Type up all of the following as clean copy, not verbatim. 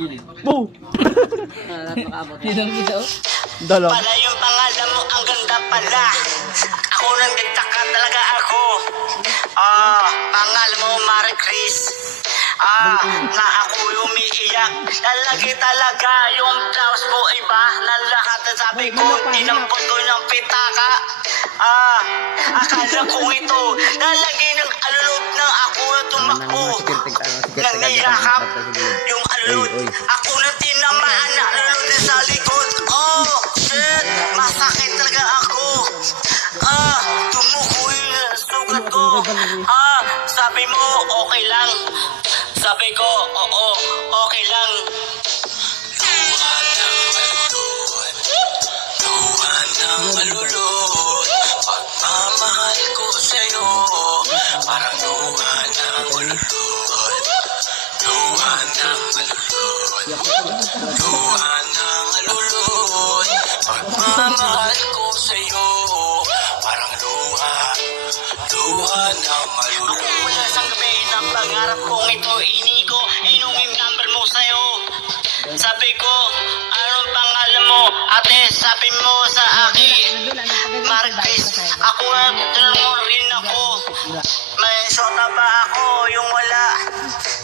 Boo! Dalaw. Pala yung pangalan mo, ang ganda pala. Ako nang nagtaka talaga ako. Pangalan mo, Marie Chris. Na ako umiiyak. Lalaki talaga yung blouse mo iba. Na lahat na sabi ko, tinampot ko ng pitaka. Akala ko ito. Lalaki ng alulod na ako na tumakbo. Nang nayakap yung alulod. Ako na tinamaan na alulod na sa likod. Shit! Masakit talaga ako. Tumuko yung sugat ko. Sabi mo, okay lang. Sabi ko, oo, okay lang. Luha ng malulod, pagmamahal ko sa'yo, parang luha ng malulod. Luha ng malulod, luha ng malulod, pagmamahal ko sa'yo, parang luha ng malulod. Ako wala sa gabi ng pangarap kong ito, inigo, inungin number mo sa'yo. Sabi ko, anong pangalan mo? Ate, sabi mo sa akin, Marquez, ako mo rin ako. May sota ba ako yung wala?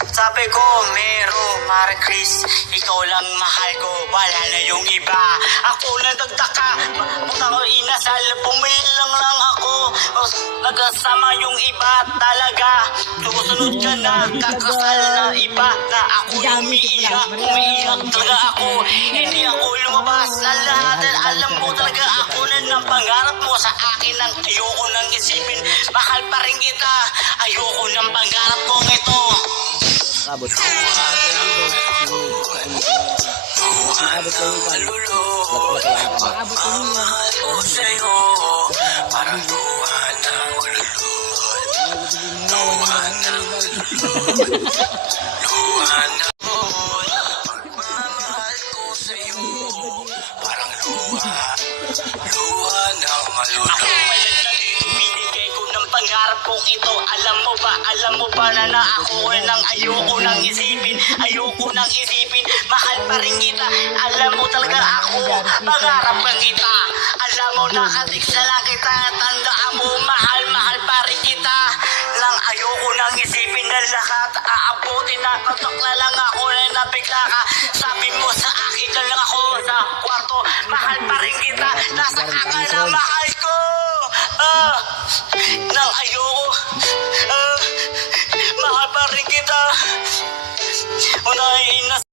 Sabi ko, meron, Marquez, ikaw lang mahal ko, wala na yung iba. Ako na nagtaka, punta ko inasal, pumilang lang ako. Nagkasama yung iba talaga. Susunod ka na, kakasal na iba. Na ako umiiyak talaga ako. Hindi ako lumabas na lahat. Alam mo talaga ako na ng pangarap mo sa akin nang ayoko nang isipin. Mahal pa rin kita, ayoko ng pangarap kong ito. Abot. Mahal ko sa'yo, parang luha ng ululod. Luha ng ululod. Luha ng ululod. Pagmamahal ko sa'yo, parang luha ng malulod. Ako binigay ko ng pangarap kong ito. Alam mo ba na ako nang ayoko nang isipin. Mahal pa rin kita. Alam mo talaga ako, pangarap pa kita. Alam mo nakatik sa lang kita. Tandaan mo, mahal pa rin kita. Lang ayoko nang isipin na lahat aabutin na. Tatak na lang ako na nabigla ka. Sabi mo sa akin na lang ako sa kwarto. Mahal pa rin kita. Nasa